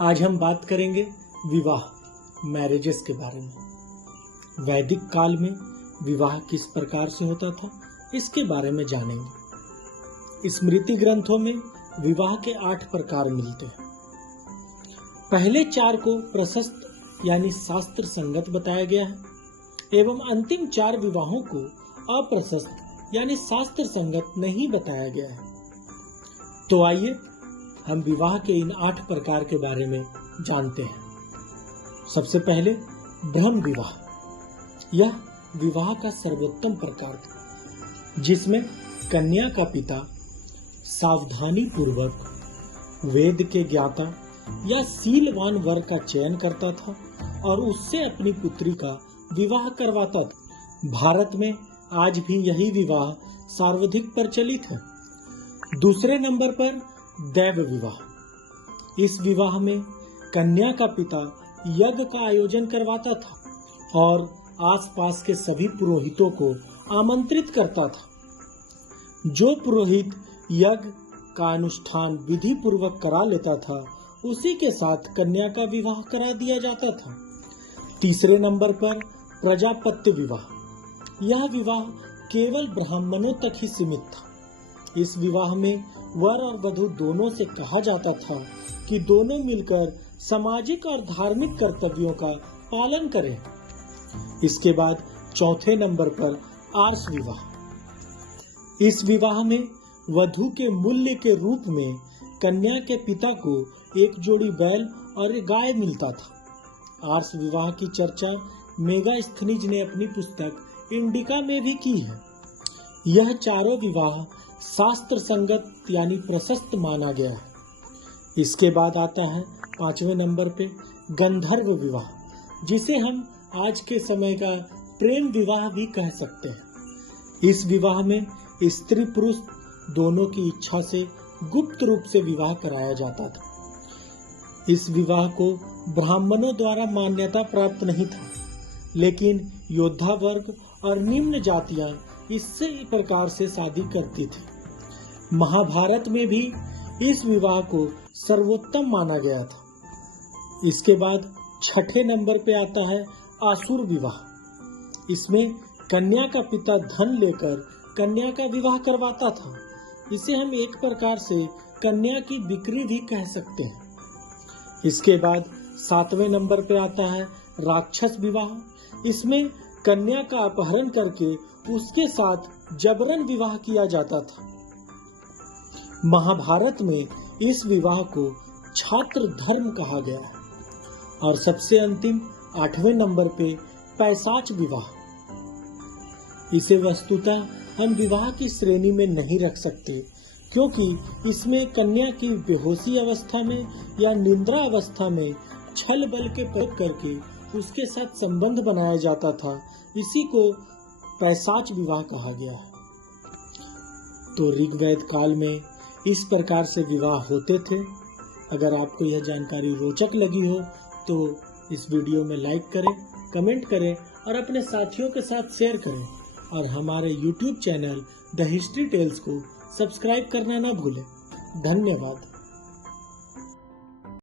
आज हम बात करेंगे विवाह मैरिजेस के बारे में। वैदिक काल में विवाह किस प्रकार से होता था इसके बारे में जानेंगे। स्मृति ग्रंथों में विवाह के 8 प्रकार मिलते हैं। पहले 4 को प्रशस्त यानी शास्त्र संगत बताया गया है एवं अंतिम 4 विवाहों को अप्रशस्त यानी शास्त्र संगत नहीं बताया गया है। तो आइए हम विवाह के इन 8 प्रकार के बारे में जानते हैं। सबसे पहले ब्रह्म विवाह। यह विवाह का सर्वोत्तम प्रकार था, जिसमें कन्या का पिता सावधानी पूर्वक वेद के ज्ञाता या शीलवान वर का चयन करता था और उससे अपनी पुत्री का विवाह करवाता था। भारत में आज भी यही विवाह सर्वाधिक प्रचलित है। दूसरे नंबर पर दैव विवाह। इस विवाह में कन्या का पिता यज्ञ का आयोजन करवाता था और आसपास के सभी पुरोहितों को आमंत्रित करता था। जो पुरोहित यज्ञ का अनुष्ठान विधि पूर्वक करा लेता था, उसी के साथ कन्या का विवाह करा दिया जाता था। तीसरे नंबर पर प्रजापत्य विवाह। यह विवाह केवल ब्राह्मणों तक ही सीमित था। इस विवाह में वर और वधू दोनों से कहा जाता था कि दोनों मिलकर सामाजिक और धार्मिक कर्तव्यों का पालन करें। इसके बाद चौथे नंबर पर आर्ष विवाह। इस विवाह में वधू के मूल्य के रूप में कन्या के पिता को एक जोड़ी बैल और एक गाय मिलता था। आर्ष विवाह की चर्चा मेगास्थनीज ने अपनी पुस्तक इंडिका में भी की है। यह चारों विवाह शास्त्र संगत यानी प्रशस्त माना गया है। इसके बाद आता है 5वें नंबर पे गंधर्व विवाह, जिसे हम आज के समय का प्रेम विवाह भी कह सकते हैं। इस विवाह में स्त्री पुरुष दोनों की इच्छा से गुप्त रूप से विवाह कराया जाता था। इस विवाह को ब्राह्मणों द्वारा मान्यता प्राप्त नहीं था, लेकिन योद्धा वर्ग और निम्न जातियां इससे प्रकार से शादी करती थी। महाभारत में भी इस विवाह को सर्वोत्तम माना गया था। इसके बाद 6ठे नंबर पे आता है आसुर विवाह। इसमें कन्या का पिता धन लेकर कन्या का विवाह करवाता था। इसे हम एक प्रकार से कन्या की बिक्री भी कह सकते हैं। इसके बाद 7वें नंबर पे आता है राक्षस विवाह। इसमें कन्या का अपहरण करके उसके साथ जबरन विवाह किया जाता था। महाभारत में इस विवाह को छात्र धर्म कहा गया है। और सबसे अंतिम 8वें नंबर पे पैशाच विवाह। इसे वस्तुतः हम विवाह की श्रेणी में नहीं रख सकते, क्योंकि इसमें कन्या की बेहोशी अवस्था में या निद्रा अवस्था में छल बल के प्रयोग करके उसके साथ संबंध बनाया जाता था। इसी को पैशाच विवाह कहा गया है। तो ऋग्वेद काल में इस प्रकार से विवाह होते थे। अगर आपको यह जानकारी रोचक लगी हो तो इस वीडियो में लाइक करें, कमेंट करें और अपने साथियों के साथ शेयर करें। और हमारे YouTube channel the history tales को सब्सक्राइब करना ना भूलें। धन्यवाद।